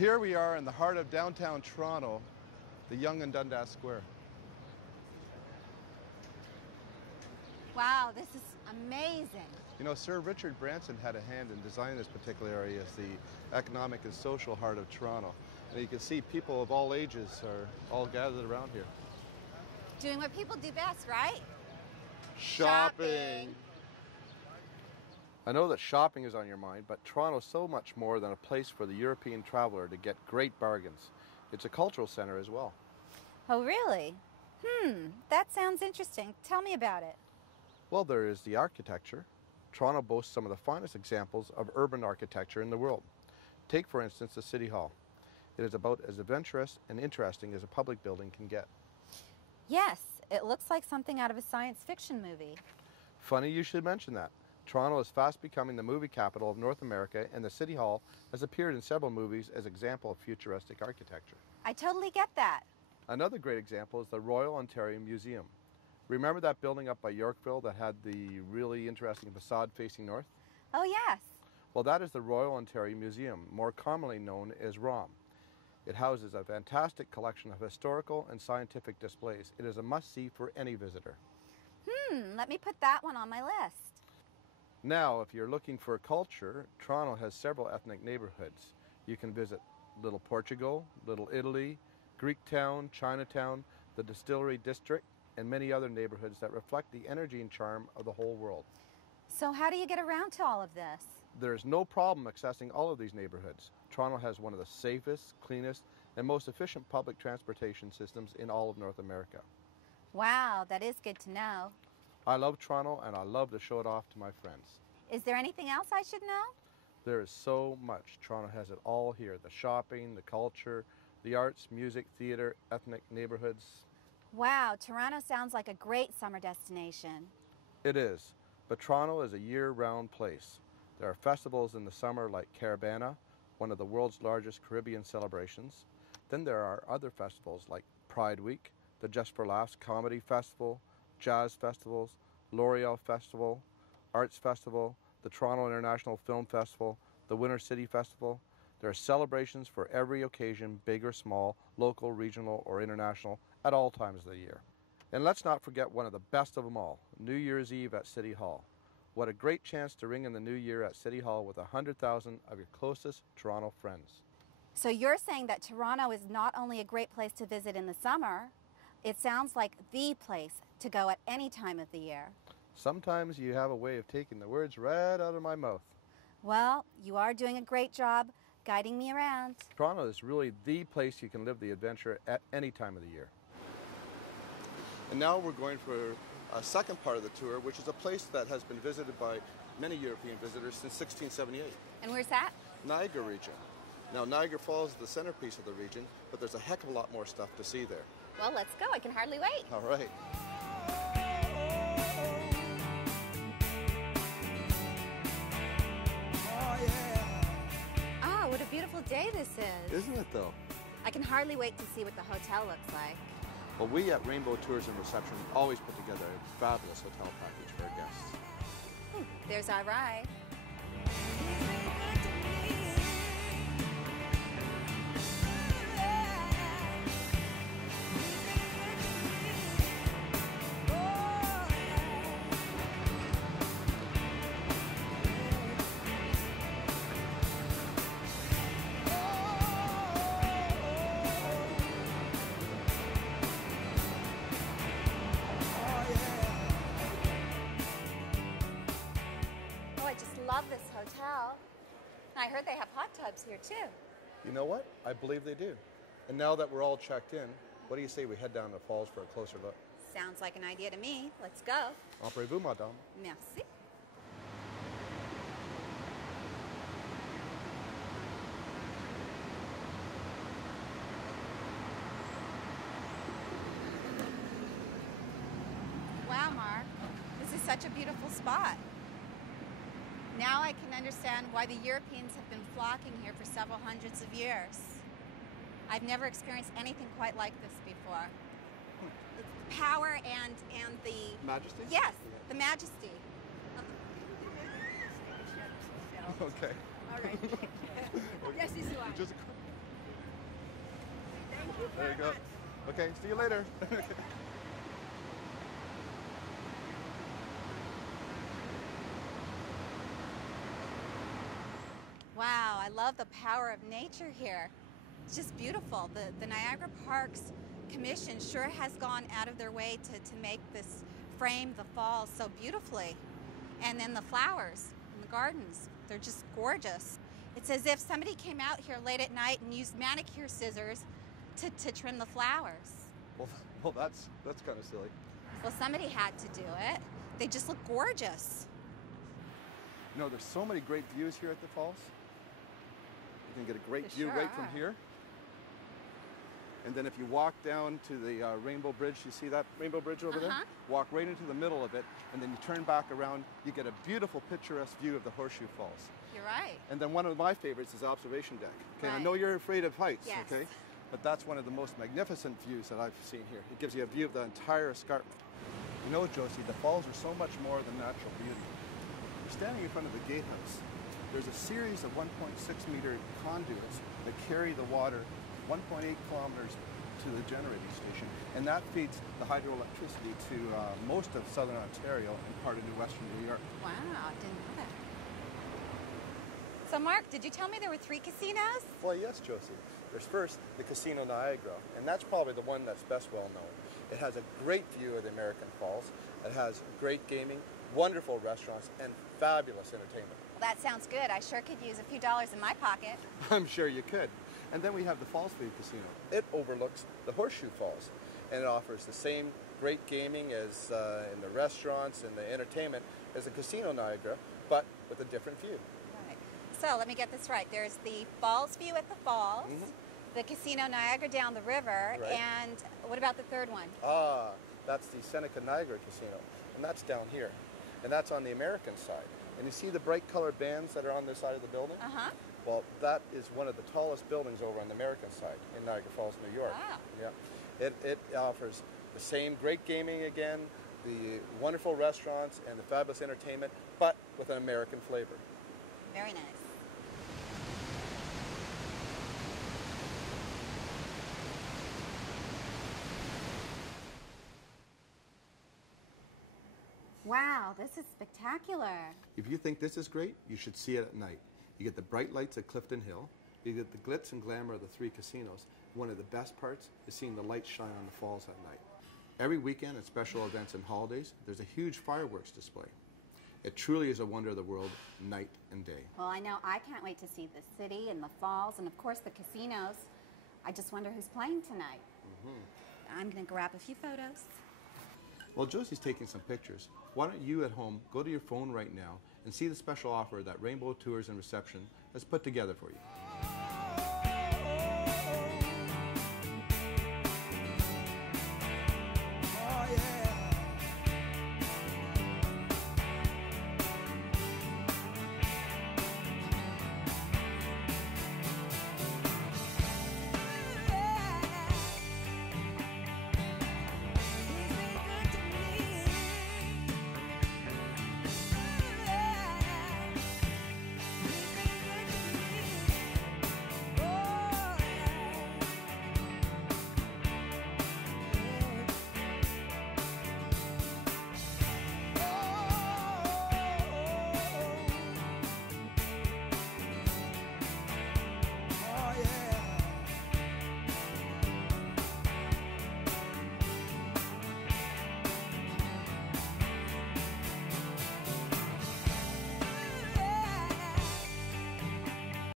Here we are in the heart of downtown Toronto, the Yonge and Dundas Square. Wow, this is amazing. You know, Sir Richard Branson had a hand in designing this particular area as the economic and social heart of Toronto. And you can see people of all ages are all gathered around here. Doing what people do best, right? Shopping. I know that shopping is on your mind, but Toronto's so much more than a place for the European traveler to get great bargains. It's a cultural center as well. Oh, really? That sounds interesting. Tell me about it. Well, there is the architecture. Toronto boasts some of the finest examples of urban architecture in the world. Take, for instance, the City Hall. It is about as adventurous and interesting as a public building can get. Yes, it looks like something out of a science fiction movie. Funny you should mention that. Toronto is fast becoming the movie capital of North America, and the City Hall has appeared in several movies as an example of futuristic architecture. I totally get that. Another great example is the Royal Ontario Museum. Remember that building up by Yorkville that had the really interesting facade facing north? Oh, yes. Well, that is the Royal Ontario Museum, more commonly known as ROM. It houses a fantastic collection of historical and scientific displays. It is a must-see for any visitor. Let me put that one on my list. Now, if you're looking for culture, Toronto has several ethnic neighborhoods. You can visit Little Portugal, Little Italy, Greektown, Chinatown, the Distillery District, and many other neighborhoods that reflect the energy and charm of the whole world. So how do you get around to all of this? There's no problem accessing all of these neighborhoods. Toronto has one of the safest, cleanest, and most efficient public transportation systems in all of North America. Wow, that is good to know. I love Toronto, and I love to show it off to my friends. Is there anything else I should know? There is so much. Toronto has it all here. The shopping, the culture, the arts, music, theater, ethnic neighborhoods. Wow, Toronto sounds like a great summer destination. It is, but Toronto is a year-round place. There are festivals in the summer like Caravana, one of the world's largest Caribbean celebrations. Then there are other festivals like Pride Week, the Just for Laughs Comedy Festival, Jazz Festivals, L'Oreal Festival, Arts Festival, the Toronto International Film Festival, the Winter City Festival. There are celebrations for every occasion, big or small, local, regional, or international, at all times of the year. And let's not forget one of the best of them all, New Year's Eve at City Hall. What a great chance to ring in the new year at City Hall with 100,000 of your closest Toronto friends. So you're saying that Toronto is not only a great place to visit in the summer, it sounds like the place to go at any time of the year. Sometimes you have a way of taking the words right out of my mouth. Well, you are doing a great job guiding me around. Toronto is really the place you can live the adventure at any time of the year. And now we're going for a second part of the tour, which is a place that has been visited by many European visitors since 1678. And where's that? Niagara region. Now, Niagara Falls is the centerpiece of the region, but there's a heck of a lot more stuff to see there. Well, let's go. I can hardly wait. All right. Oh, what a beautiful day this is. Isn't it, though? I can hardly wait to see what the hotel looks like. Well, we at Rainbow Tours and Reception always put together a fabulous hotel package for our guests. There's our ride. Love this hotel. I heard they have hot tubs here too. You know what? I believe they do. And now that we're all checked in, what do you say we head down to the falls for a closer look? Sounds like an idea to me. Let's go. Entrez-vous, madame. Merci. Wow, Mark. This is such a beautiful spot. Now I can understand why the Europeans have been flocking here for several hundreds of years. I've never experienced anything quite like this before. The power and the... Majesty? Yes, the majesty. Okay. All right. Yes, this one. Just There you go. Okay, see you later. Wow, I love the power of nature here. It's just beautiful. The Niagara Parks Commission sure has gone out of their way to make this frame the falls so beautifully. And then the flowers in the gardens, they're just gorgeous. It's as if somebody came out here late at night and used manicure scissors to trim the flowers. Well, that's kind of silly. Well, somebody had to do it. They just look gorgeous. You know, there's so many great views here at the falls. You can get a great There view sure right from are. here. And then if you walk down to the Rainbow Bridge, you see that Rainbow Bridge over there? Walk right into the middle of it, and then you turn back around, you get a beautiful picturesque view of the Horseshoe Falls. You're right. And then one of my favorites is observation deck. Okay, I Right. know you're afraid of heights, Yes. okay? But that's one of the most magnificent views that I've seen here. It gives you a view of the entire escarpment. You know, Josie, the falls are so much more than natural beauty. You're standing in front of the gatehouse. There's a series of 1.6 meter conduits that carry the water 1.8 kilometers to the generating station, and that feeds the hydroelectricity to most of southern Ontario and part of New Western New York. Wow, didn't know that. So Mark, did you tell me there were 3 casinos? Well, yes, Josie. There's first the Casino Niagara, and that's probably the one that's best well known. It has a great view of the American Falls. It has great gaming, wonderful restaurants, and fabulous entertainment. Well, that sounds good. I sure could use a few dollars in my pocket. I'm sure you could. And then we have the Fallsview Casino. It overlooks the Horseshoe Falls, and it offers the same great gaming as in the restaurants and the entertainment as the Casino Niagara, but with a different view. Right. So let me get this right. There's the Falls View at the falls, the Casino Niagara down the river, Right. and what about the third one? Ah, that's the Seneca Niagara Casino, and that's down here. And that's on the American side. And you see the bright colored bands that are on this side of the building? Uh-huh. Well, that is one of the tallest buildings over on the American side in Niagara Falls, New York. Wow. Yeah. It offers the same great gaming again, the wonderful restaurants, and the fabulous entertainment, but with an American flavor. Very nice. Wow, this is spectacular. If you think this is great, you should see it at night. You get the bright lights at Clifton Hill. You get the glitz and glamour of the 3 casinos. One of the best parts is seeing the lights shine on the falls at night. Every weekend at special events and holidays, there's a huge fireworks display. It truly is a wonder of the world, night and day. Well, I know I can't wait to see the city and the falls and, of course, the casinos. I just wonder who's playing tonight. I'm going to grab a few photos. While Josie's taking some pictures, why don't you at home go to your phone right now and see the special offer that Rainbow Tours and Reception has put together for you.